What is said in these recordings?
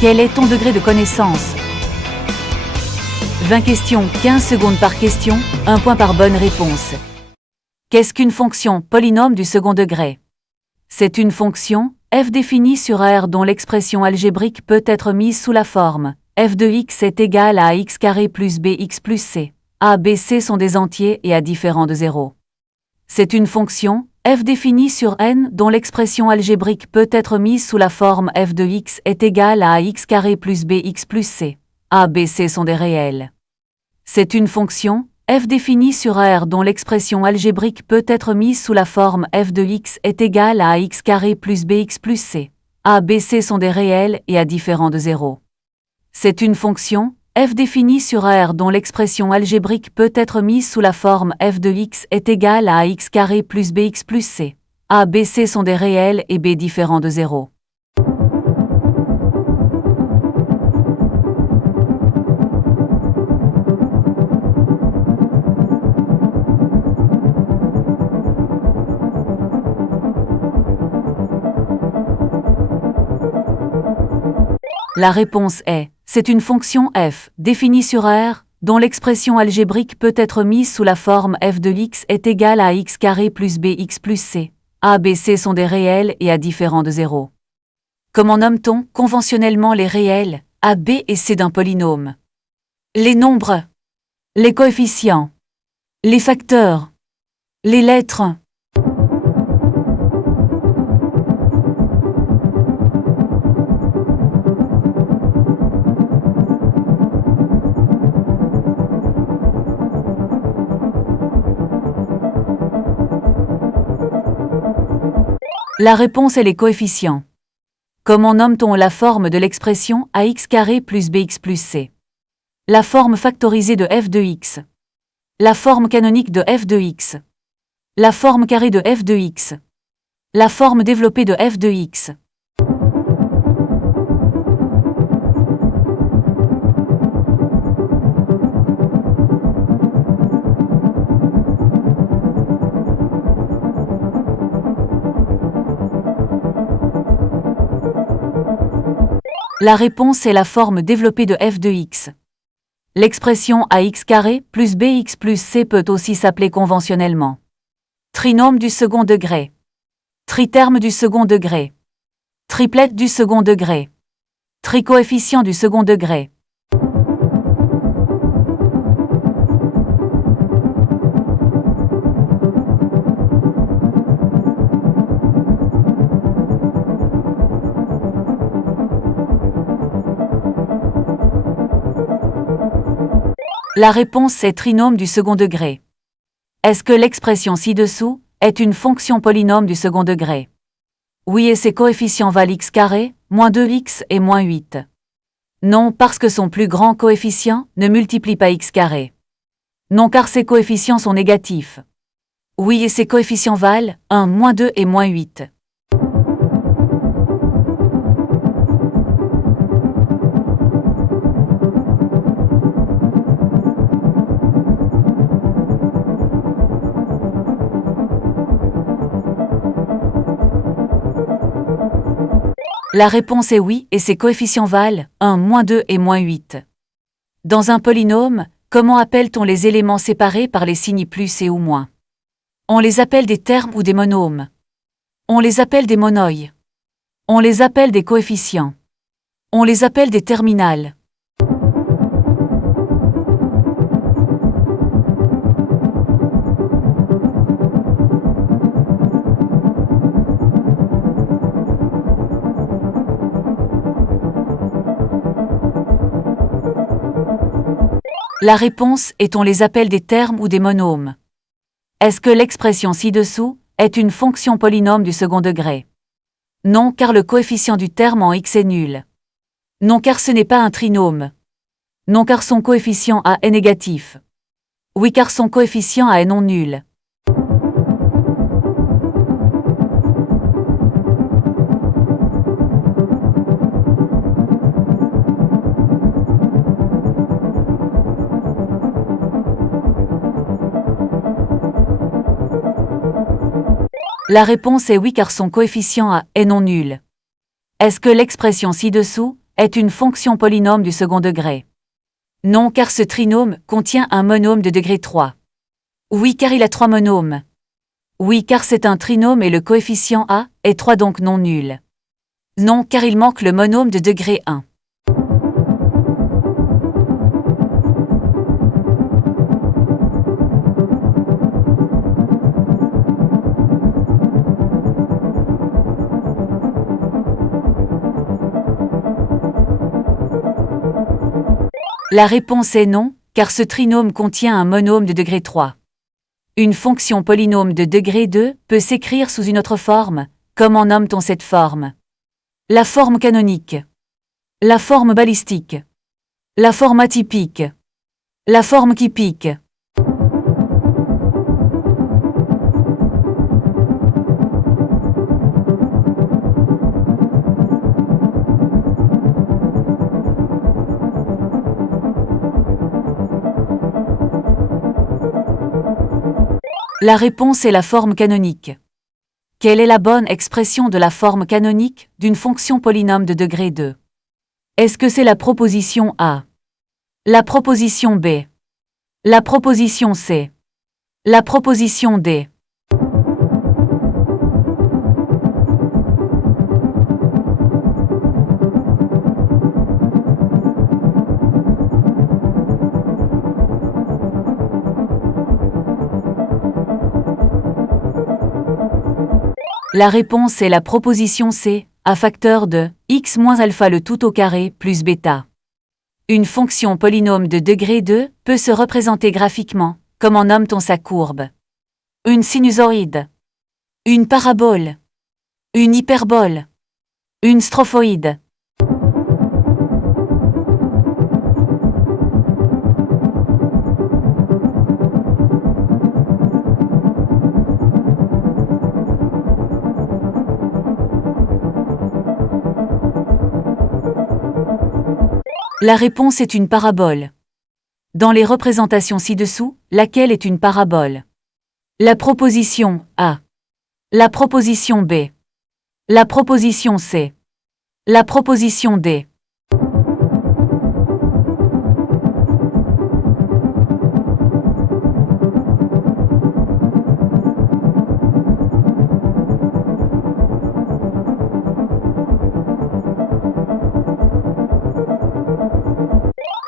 Quel est ton degré de connaissance? 20 questions, 15 secondes par question, 1 point par bonne réponse. Qu'est-ce qu'une fonction polynôme du second degré? C'est une fonction, f définie sur R dont l'expression algébrique peut être mise sous la forme f de x est égal à x carré plus bx plus c. A, b, c sont des entiers et à différents de 0. C'est une fonction, f définie sur N dont l'expression algébrique peut être mise sous la forme f de x est égal à x carré plus bx plus c. A, b, c sont des réels. C'est une fonction, f définie sur R dont l'expression algébrique peut être mise sous la forme f de x est égal à x carré plus bx plus c. A, b, c sont des réels et à différents de 0. C'est une fonction, f définie sur R dont l'expression algébrique peut être mise sous la forme f de x est égal à x carré plus bx plus c. A, b, c sont des réels et b différents de 0. La réponse est, c'est une fonction f, définie sur R, dont l'expression algébrique peut être mise sous la forme f de x est égal à x carré plus bx plus c. A, b, c sont des réels et à différents de 0. Comment nomme-t-on conventionnellement les réels, a, b et c d'un polynôme? Les nombres, les coefficients, les facteurs, les lettres. La réponse est les coefficients. Comment nomme-t-on la forme de l'expression ax carré plus bx plus c? La forme factorisée de f de x. La forme canonique de f de x. La forme carrée de f de x. La forme développée de f de x. La réponse est la forme développée de f de x. L'expression ax carré plus bx plus c peut aussi s'appeler conventionnellement trinôme du second degré, triterme du second degré, triplette du second degré, tricoefficient du second degré. La réponse est trinôme du second degré. Est-ce que l'expression ci-dessous est une fonction polynôme du second degré? Oui et ses coefficients valent x carré, moins 2x et moins 8. Non parce que son plus grand coefficient ne multiplie pas x carré. Non car ses coefficients sont négatifs. Oui et ses coefficients valent 1, moins 2 et moins 8. La réponse est oui et ses coefficients valent 1, moins 2 et moins 8. Dans un polynôme, comment appelle-t-on les éléments séparés par les signes plus et ou moins? On les appelle des termes ou des monômes. On les appelle des monoïs. On les appelle des coefficients. On les appelle des terminales. La réponse est on les appelle des termes ou des monômes. Est-ce que l'expression ci-dessous est une fonction polynôme du second degré? Non car le coefficient du terme en x est nul. Non car ce n'est pas un trinôme. Non car son coefficient a est négatif. Oui car son coefficient a est non nul. La réponse est oui car son coefficient a est non nul. Est-ce que l'expression ci-dessous est une fonction polynôme du second degré. Non, car ce trinôme contient un monôme de degré 3. Oui, car il a 3 monômes. Oui, car c'est un trinôme et le coefficient a est 3, donc non nul. Non, car il manque le monôme de degré 1. La réponse est non, car ce trinôme contient un monôme de degré 3. Une fonction polynôme de degré 2 peut s'écrire sous une autre forme. Comment nomme-t-on cette forme? La forme canonique. La forme balistique. La forme atypique. La forme kypique. La réponse est la forme canonique. Quelle est la bonne expression de la forme canonique d'une fonction polynôme de degré 2? Est-ce que c'est la proposition A? La proposition B? La proposition C? La proposition D? La réponse est la proposition C, à facteur de x moins alpha le tout au carré plus bêta. Une fonction polynôme de degré 2 peut se représenter graphiquement. Comment nomme-t-on sa courbe? Une sinusoïde. Une parabole. Une hyperbole. Une strophoïde. La réponse est une parabole. Dans les représentations ci-dessous, laquelle est une parabole? La proposition A. La proposition B. La proposition C. La proposition D.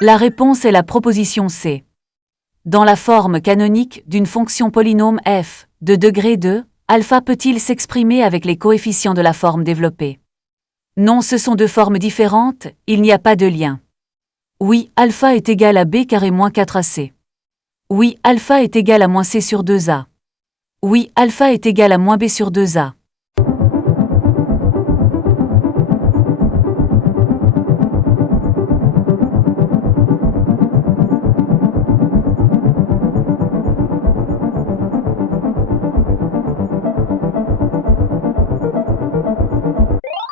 La réponse est la proposition C. Dans la forme canonique d'une fonction polynôme f de degré 2, alpha peut-il s'exprimer avec les coefficients de la forme développée? Non, ce sont deux formes différentes, il n'y a pas de lien. Oui, alpha est égal à b carré moins 4ac. Oui, alpha est égal à moins c sur 2a. Oui, alpha est égal à moins b sur 2a.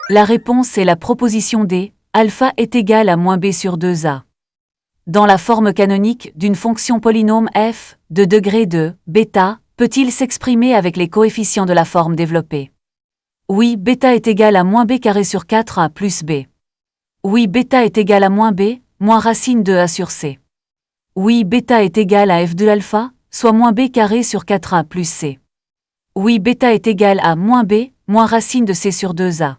La réponse est la proposition D, alpha est égal à moins b sur 2a. Dans la forme canonique d'une fonction polynôme f de degré 2, bêta, peut-il s'exprimer avec les coefficients de la forme développée? Oui, bêta est égal à moins b carré sur 4a plus b. Oui, bêta est égal à moins b, moins racine de a sur c. Oui, bêta est égal à f de alpha, soit moins b carré sur 4a plus c. Oui, bêta est égal à moins b, moins racine de c sur 2a.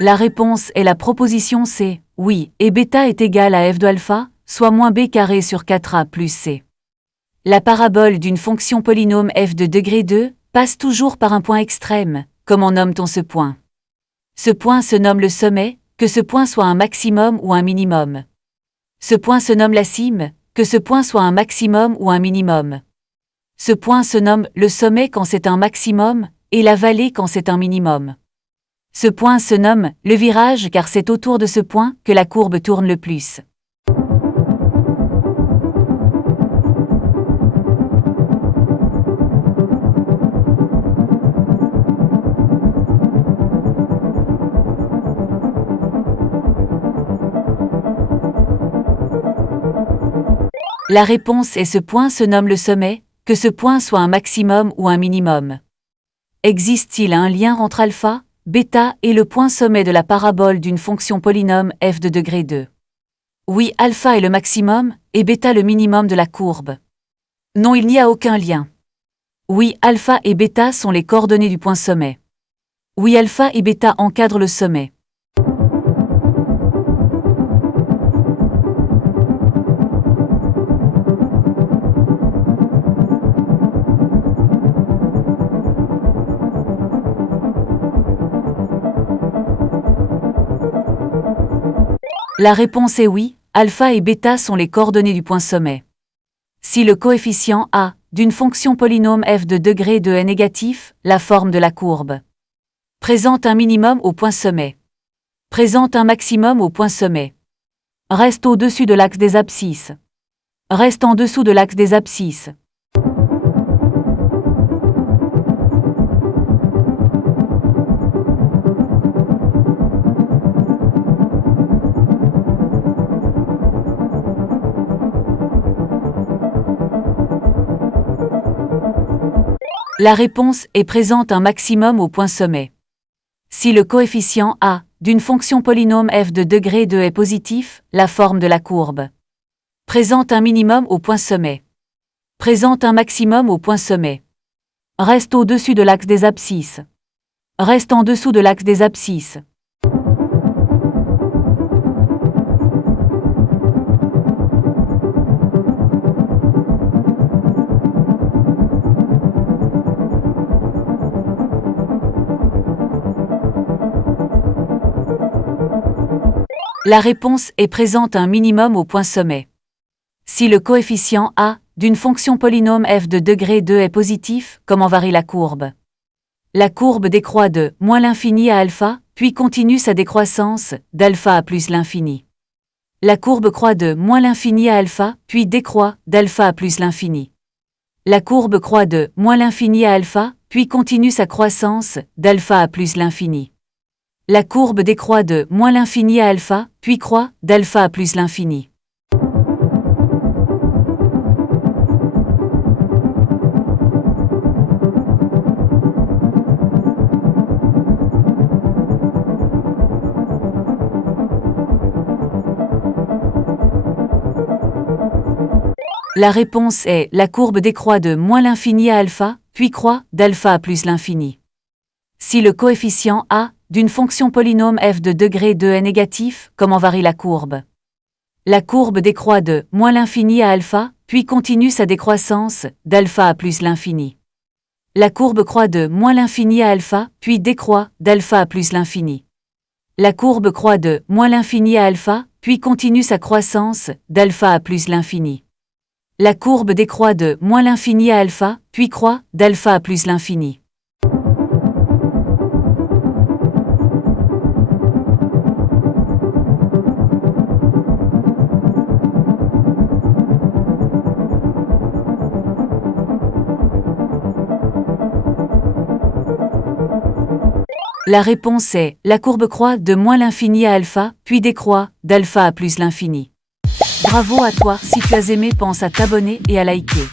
La réponse est la proposition C, oui, et bêta est égal à f de alpha, soit moins b carré sur 4a plus c. La parabole d'une fonction polynôme f de degré 2 passe toujours par un point extrême. Comment nomme-t-on ce point? Ce point se nomme le sommet, que ce point soit un maximum ou un minimum. Ce point se nomme la cime, que ce point soit un maximum ou un minimum. Ce point se nomme le sommet quand c'est un maximum, et la vallée quand c'est un minimum. Ce point se nomme le virage car c'est autour de ce point que la courbe tourne le plus. La réponse est ce point se nomme le sommet, que ce point soit un maximum ou un minimum. Existe-t-il un lien entre alpha, bêta et le point sommet de la parabole d'une fonction polynôme f de degré 2? Oui, alpha est le maximum et bêta le minimum de la courbe. Non, il n'y a aucun lien. Oui, alpha et bêta sont les coordonnées du point sommet. Oui, alpha et bêta encadrent le sommet. La réponse est oui, alpha et bêta sont les coordonnées du point sommet. Si le coefficient a, d'une fonction polynôme f de degré 2 est négatif, la forme de la courbe présente un minimum au point sommet, présente un maximum au point sommet, reste au-dessus de l'axe des abscisses, reste en dessous de l'axe des abscisses. La réponse est présente un maximum au point sommet. Si le coefficient a, d'une fonction polynôme f de degré 2 est positif, la forme de la courbe présente un minimum au point sommet, présente un maximum au point sommet, reste au-dessus de l'axe des abscisses, reste en dessous de l'axe des abscisses. La réponse est présente un minimum au point sommet. Si le coefficient a, d'une fonction polynôme f de degré 2 est positif, comment varie la courbe? La courbe décroît de moins l'infini à alpha, puis continue sa décroissance, d'alpha à plus l'infini. La courbe croît de moins l'infini à alpha, puis décroît, d'alpha à plus l'infini. La courbe croît de moins l'infini à alpha, puis continue sa croissance, d'alpha à plus l'infini. La courbe décroît de moins l'infini à alpha, puis croît, d'alpha à plus l'infini. La réponse est la courbe décroît de moins l'infini à alpha, puis croît, d'alpha à plus l'infini. Si le coefficient a, d'une fonction polynôme f de degré 2 est négatif, comment varie la courbe? La courbe décroît de moins l'infini à alpha, puis continue sa décroissance, d'alpha à plus l'infini. La courbe croît de moins l'infini à alpha, puis décroît, d'alpha à plus l'infini. La courbe croît de moins l'infini à alpha, puis continue sa croissance, d'alpha à plus l'infini. La courbe décroît de moins l'infini à alpha, puis croît, d'alpha à plus l'infini. La réponse est, la courbe croît de moins l'infini à alpha, puis décroît, d'alpha à plus l'infini. Bravo à toi, si tu as aimé, pense à t'abonner et à liker.